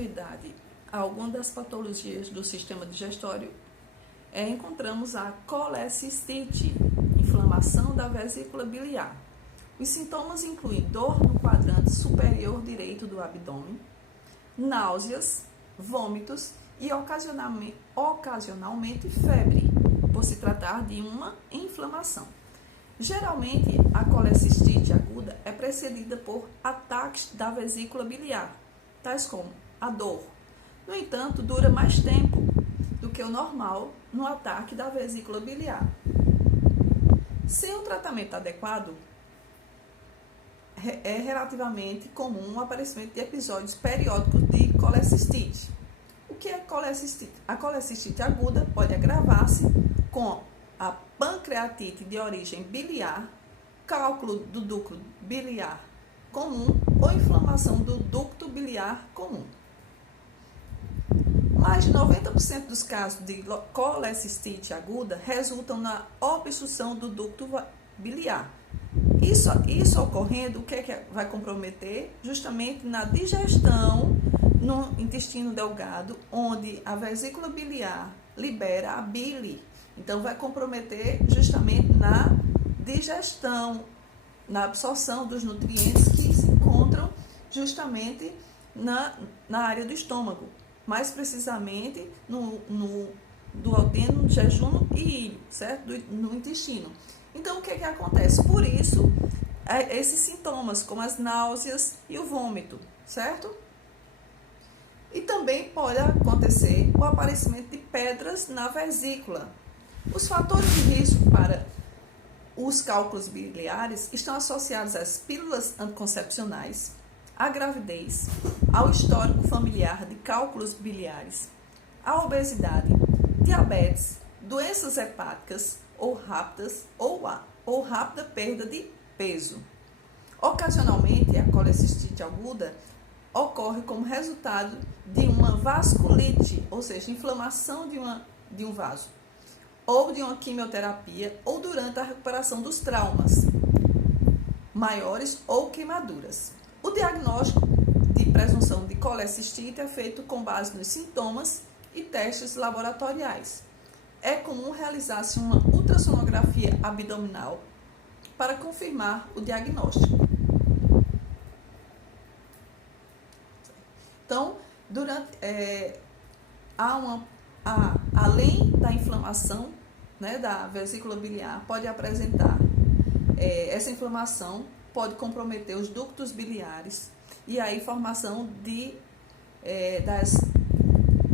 continuidade a algumas das patologias do sistema digestório, encontramos a colecistite, inflamação da vesícula biliar. Os sintomas incluem dor no quadrante superior direito do abdômen, náuseas, vômitos e ocasionalmente febre, por se tratar de uma inflamação. Geralmente, a colecistite aguda é precedida por ataques da vesícula biliar, tais como a dor. No entanto, dura mais tempo do que o normal no ataque da vesícula biliar. Sem o tratamento adequado, é relativamente comum o aparecimento de episódios periódicos de colecistite. O que é colecistite? A colecistite aguda pode agravar-se com a pancreatite de origem biliar, cálculo do ducto biliar comum ou inflamação do ducto biliar comum. Mais de 90% dos casos de colecistite aguda resultam na obstrução do ducto biliar. Isso ocorrendo, o que é que vai comprometer? Justamente na digestão no intestino delgado, onde a vesícula biliar libera a bile. Então, vai comprometer justamente na digestão, na absorção dos nutrientes que se encontram justamente na área do estômago. Mais precisamente no duodeno, jejum e ilho, certo? No intestino. Então, o que é que acontece? Por isso, esses sintomas, como as náuseas e o vômito, certo? E também pode acontecer o aparecimento de pedras na vesícula. Os fatores de risco para os cálculos biliares estão associados às pílulas anticoncepcionais, à gravidez, ao histórico familiar de cálculos biliares, à obesidade, diabetes, doenças hepáticas ou rápida perda de peso. Ocasionalmente, a colecistite aguda ocorre como resultado de uma vasculite, ou seja, inflamação de um vaso, ou de uma quimioterapia, ou durante a recuperação dos traumas maiores ou queimaduras. O diagnóstico de presunção de colecistite é feito com base nos sintomas e testes laboratoriais. É comum realizar-se uma ultrassonografia abdominal para confirmar o diagnóstico. Então, além da inflamação, né, da vesícula biliar, pode apresentar essa inflamação, pode comprometer os ductos biliares e aí formação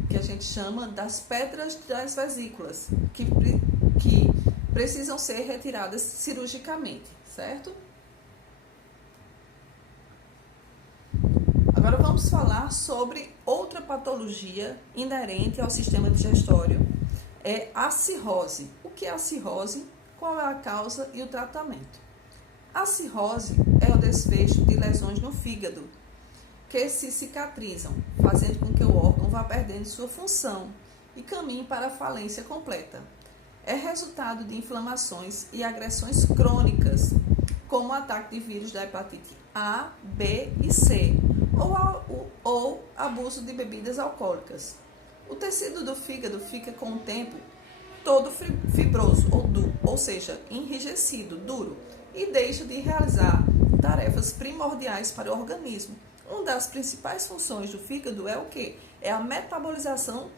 que a gente chama das pedras das vesículas, que precisam ser retiradas cirurgicamente, certo? Agora vamos falar sobre outra patologia inerente ao sistema digestório, é a cirrose. O que é a cirrose? Qual é a causa e o tratamento? A cirrose é o desfecho de lesões no fígado, que se cicatrizam, fazendo com que o órgão vá perdendo sua função e caminhe para a falência completa. É resultado de inflamações e agressões crônicas, como o ataque de vírus da hepatite A, B e C, ou abuso de bebidas alcoólicas. O tecido do fígado fica com o tempo todo fibroso ou seja, enrijecido, duro, e deixa de realizar tarefas primordiais para o organismo. Uma das principais funções do fígado é o quê? É a metabolização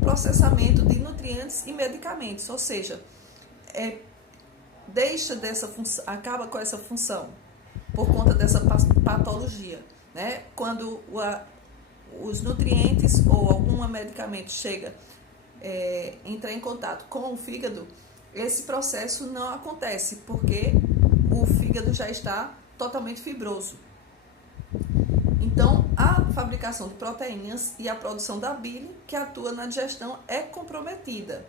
processamento de nutrientes e medicamentos, ou seja, acaba com essa função por conta dessa patologia, né? Quando os nutrientes ou algum medicamento entra em contato com o fígado, esse processo não acontece, porque o fígado já está totalmente fibroso. Então, a fabricação de proteínas e a produção da bile, que atua na digestão, é comprometida.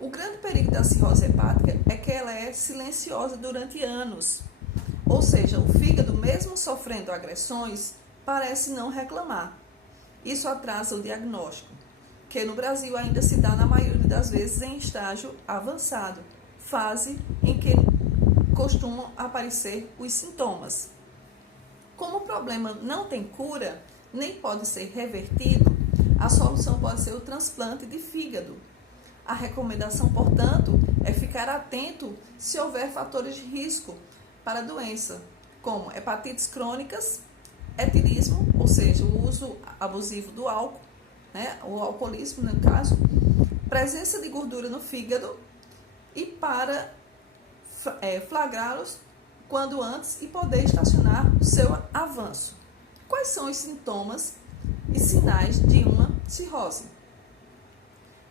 O grande perigo da cirrose hepática é que ela é silenciosa durante anos. Ou seja, o fígado, mesmo sofrendo agressões, parece não reclamar. Isso atrasa o diagnóstico, que no Brasil ainda se dá na maioria das vezes em estágio avançado, fase em que costumam aparecer os sintomas. Como o problema não tem cura, nem pode ser revertido, a solução pode ser o transplante de fígado. A recomendação, portanto, é ficar atento se houver fatores de risco para a doença, como hepatites crônicas, etilismo, ou seja, o uso abusivo do álcool, né, o alcoolismo no caso, presença de gordura no fígado e para flagrá-los quando antes e poder estacionar o seu avanço. Quais são os sintomas e sinais de uma cirrose?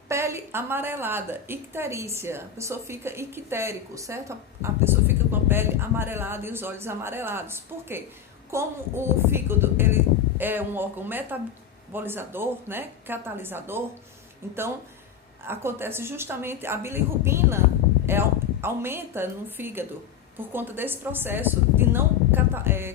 Pele amarelada, icterícia, a pessoa fica ictérico, certo? A pessoa fica com a pele amarelada e os olhos amarelados. Por quê? Como o fígado ele é um órgão metabolizador, né, catalisador, então acontece justamente a bilirrubina aumenta no fígado por conta desse processo de não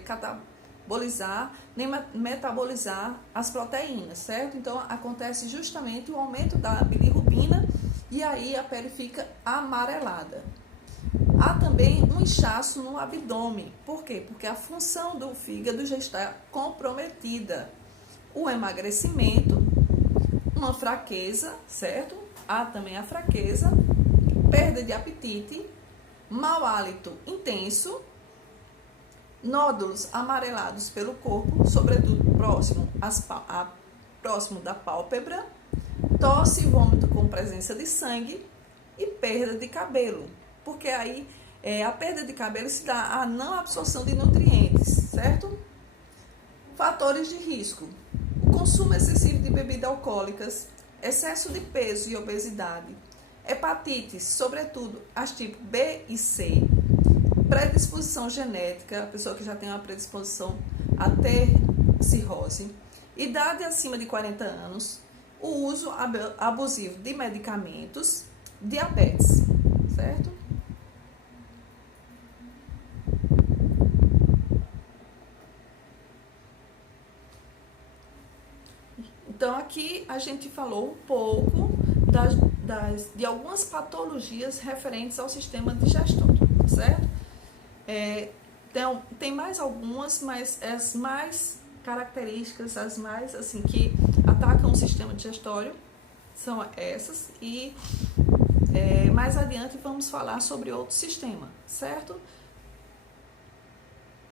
catabolizar nem metabolizar as proteínas, certo? Então acontece justamente o aumento da bilirrubina e aí a pele fica amarelada. Há também um inchaço no abdômen. Por quê? Porque a função do fígado já está comprometida. O emagrecimento, uma fraqueza, certo? Há também a fraqueza, perda de apetite, mau hálito intenso, nódulos amarelados pelo corpo, sobretudo próximo da pálpebra, tosse e vômito com presença de sangue e perda de cabelo. Porque aí a perda de cabelo se dá à não absorção de nutrientes, certo? Fatores de risco: o consumo excessivo de bebidas alcoólicas, excesso de peso e obesidade, hepatites, sobretudo as tipo B e C, predisposição genética, a pessoa que já tem uma predisposição a ter cirrose, idade acima de 40 anos, o uso abusivo de medicamentos, diabetes, certo? Então, aqui a gente falou um pouco de algumas patologias referentes ao sistema digestório, certo? Tem mais algumas, mas as mais características, as mais assim que atacam o sistema digestório são essas e mais adiante vamos falar sobre outro sistema, certo?